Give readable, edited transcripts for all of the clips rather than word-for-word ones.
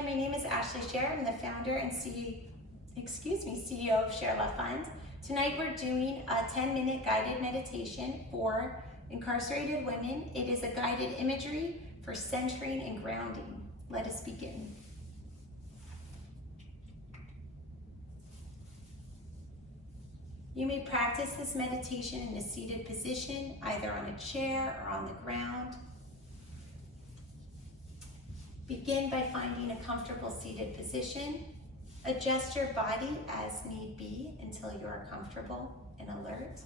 Hi, my name is Ashley Scher. I'm the founder and CEO of ShareLove.Fund. Tonight we're doing a 10-minute guided meditation for incarcerated women. It is a guided imagery for centering and grounding. Let us begin. You may practice this meditation in a seated position, either on a chair or on the ground. Begin by finding a comfortable seated position. Adjust your body as need be until you are comfortable and alert.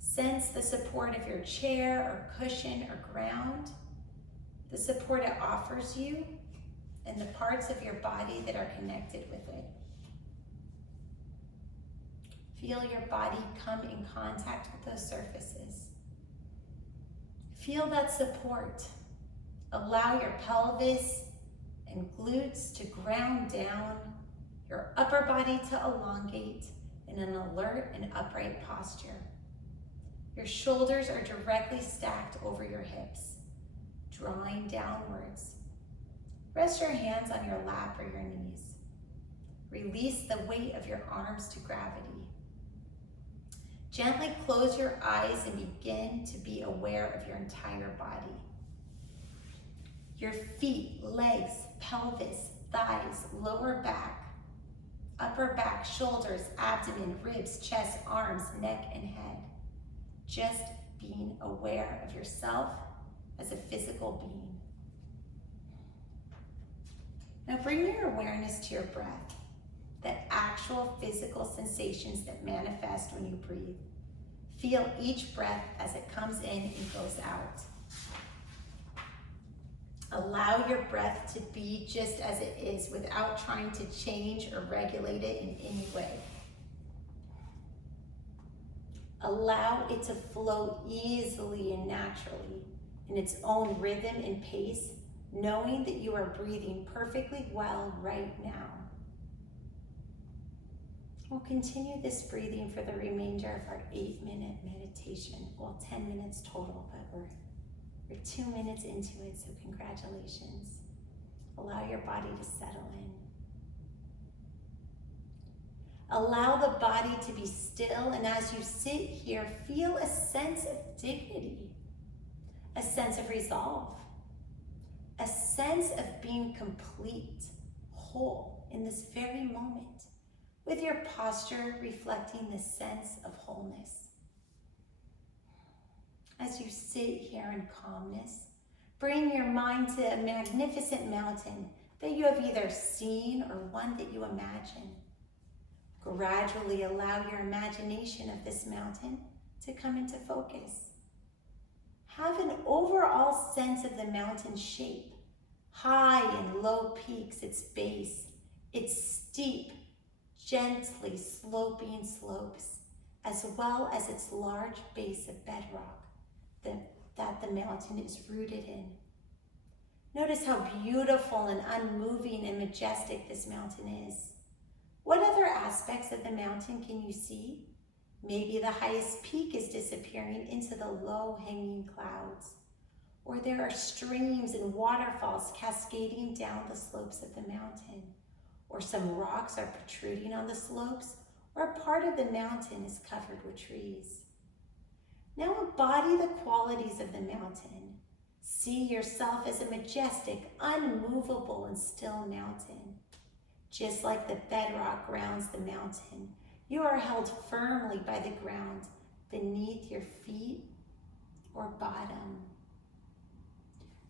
Sense the support of your chair or cushion or ground, the support it offers you, and the parts of your body that are connected with it. Feel your body come in contact with those surfaces. Feel that support. Allow your pelvis and glutes to ground down, your upper body to elongate in an alert and upright posture. Your shoulders are directly stacked over your hips, drawing downwards. Rest your hands on your lap or your knees. Release the weight of your arms to gravity. Gently close your eyes and begin to be aware of your entire body. Your feet, legs, pelvis, thighs, lower back, upper back, shoulders, abdomen, ribs, chest, arms, neck, and head. Just being aware of yourself as a physical being. Now bring your awareness to your breath, the actual physical sensations that manifest when you breathe. Feel each breath as it comes in and goes out. Allow your breath to be just as it is without trying to change or regulate it in any way. Allow it to flow easily and naturally in its own rhythm and pace, knowing that you are breathing perfectly well right now. We'll continue this breathing for the remainder of our 8-minute meditation. Well, 10 minutes total, but we're 2 minutes into it, so congratulations. Allow your body to settle in. Allow the body to be still, and as you sit here, feel a sense of dignity, a sense of resolve, a sense of being complete, whole in this very moment, with your posture reflecting this sense of wholeness. As you sit here in calmness, bring your mind to a magnificent mountain that you have either seen or one that you imagine. Gradually allow your imagination of this mountain to come into focus. Have an overall sense of the mountain's shape, high and low peaks, its base, its steep, gently sloping slopes, as well as its large base of bedrock that the mountain is rooted in. Notice how beautiful and unmoving and majestic this mountain is. What other aspects of the mountain can you see? Maybe the highest peak is disappearing into the low-hanging clouds, or there are streams and waterfalls cascading down the slopes of the mountain, or some rocks are protruding on the slopes, or a part of the mountain is covered with trees. Now embody the qualities of the mountain. See yourself as a majestic, unmovable, and still mountain. Just like the bedrock grounds the mountain, you are held firmly by the ground beneath your feet or bottom.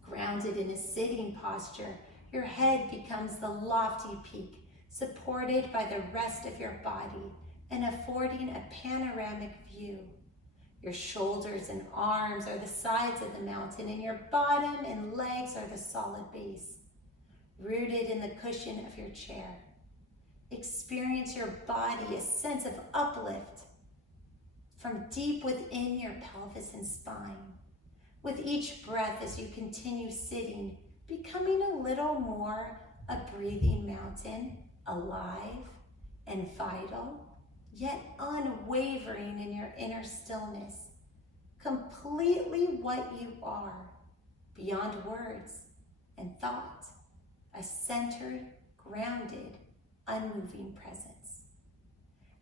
Grounded in a sitting posture, your head becomes the lofty peak, supported by the rest of your body and affording a panoramic view. Your shoulders and arms are the sides of the mountain, and your bottom and legs are the solid base, rooted in the cushion of your chair. Experience your body a sense of uplift from deep within your pelvis and spine. With each breath as you continue sitting, becoming a little more a breathing mountain, alive and vital, yet unwavering in your inner stillness, completely what you are, beyond words, and thought, a centered, grounded, unmoving presence.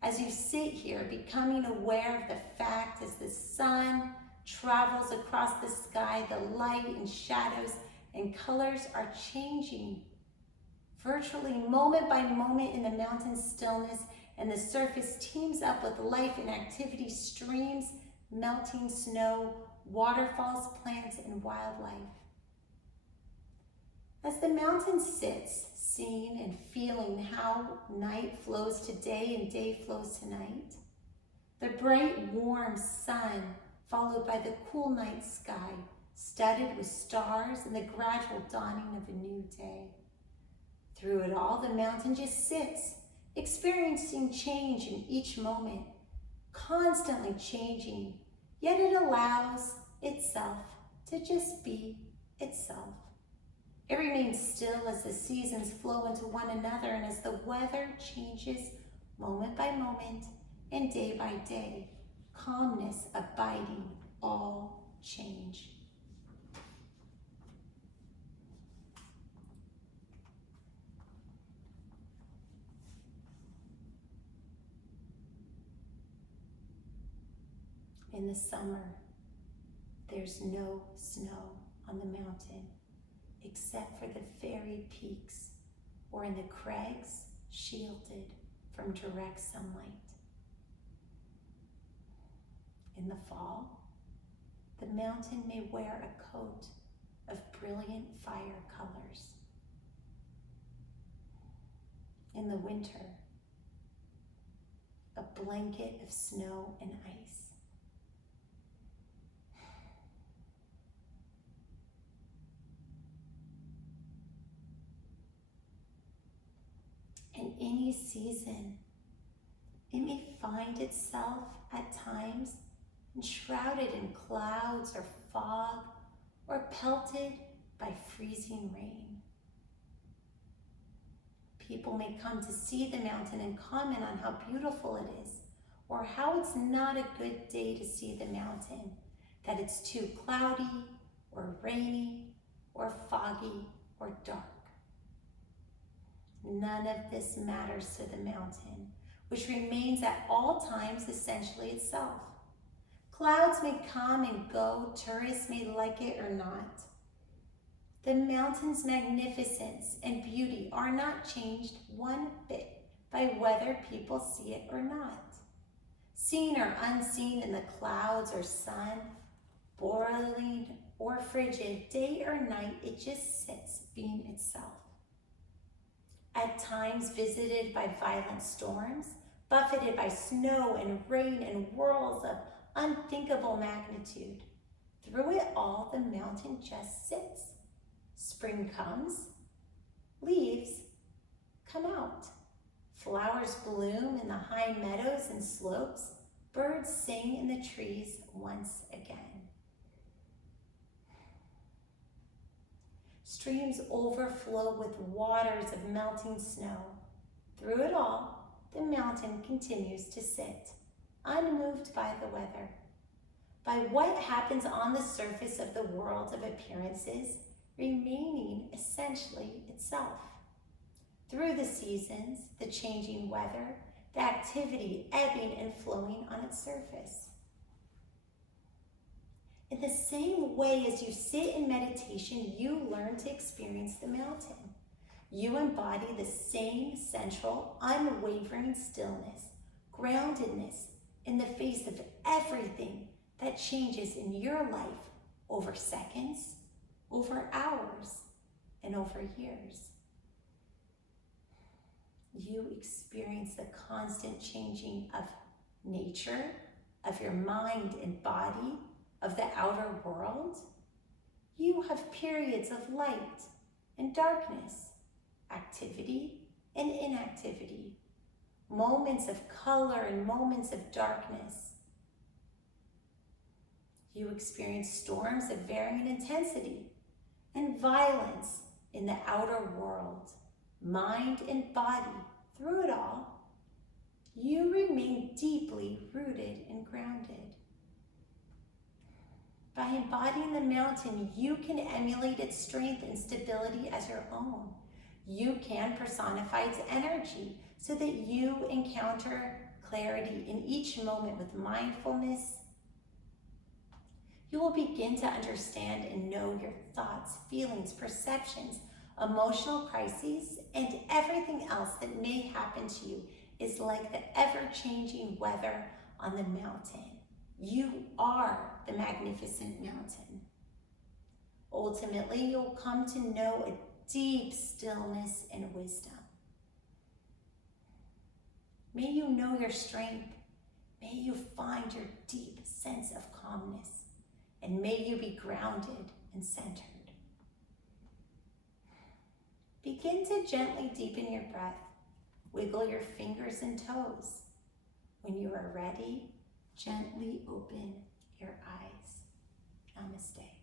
As you sit here, becoming aware of the fact as the sun travels across the sky, the light and shadows and colors are changing. Virtually moment by moment in the mountain stillness, and the surface teams up with life and activity, streams, melting snow, waterfalls, plants, and wildlife. As the mountain sits, seeing and feeling how night flows to day and day flows to night, the bright, warm sun followed by the cool night sky, studded with stars and the gradual dawning of a new day. Through it all, the mountain just sits, experiencing change in each moment, constantly changing, yet it allows itself to just be itself. It remains still as the seasons flow into one another and as the weather changes moment by moment and day by day, calmness abiding all change. In the summer, there's no snow on the mountain except for the very peaks or in the crags shielded from direct sunlight. In the fall, the mountain may wear a coat of brilliant fire colors. In the winter, a blanket of snow and ice. In any season, it may find itself at times enshrouded in clouds or fog or pelted by freezing rain. People may come to see the mountain and comment on how beautiful it is, or how it's not a good day to see the mountain, that it's too cloudy or rainy or foggy or dark. None of this matters to the mountain, which remains at all times essentially itself. Clouds may come and go, tourists may like it or not. The mountain's magnificence and beauty are not changed one bit by whether people see it or not. Seen or unseen in the clouds or sun, boiling or frigid, day or night, it just sits being itself. At times visited by violent storms, buffeted by snow and rain and whirls of unthinkable magnitude. Through it all, the mountain just sits. Spring comes, leaves come out. Flowers bloom in the high meadows and slopes. Birds sing in the trees once again. Streams overflow with waters of melting snow. Through it all, the mountain continues to sit, unmoved by the weather, by what happens on the surface of the world of appearances, remaining essentially itself. Through the seasons, the changing weather, the activity ebbing and flowing on its surface. In the same way as you sit in meditation, you learn to experience the mountain. You embody the same central, unwavering stillness, groundedness in the face of everything that changes in your life over seconds, over hours, and over years. You experience the constant changing of nature, of your mind and body, of the outer world. You have periods of light and darkness, activity and inactivity, moments of color and moments of darkness. You experience storms of varying intensity and violence in the outer world, mind and body. Through it all, you remain deeply rooted and grounded. By embodying the mountain, you can emulate its strength and stability as your own. You can personify its energy so that you encounter clarity in each moment with mindfulness. You will begin to understand and know your thoughts, feelings, perceptions, emotional crises, and everything else that may happen to you is like the ever-changing weather on the mountain. You are the magnificent mountain. Ultimately, you'll come to know a deep stillness and wisdom. May you know your strength. May you find your deep sense of calmness. And may you be grounded and centered. Begin to gently deepen your breath. Wiggle your fingers and toes. When you are ready, gently open your eyes. Namaste.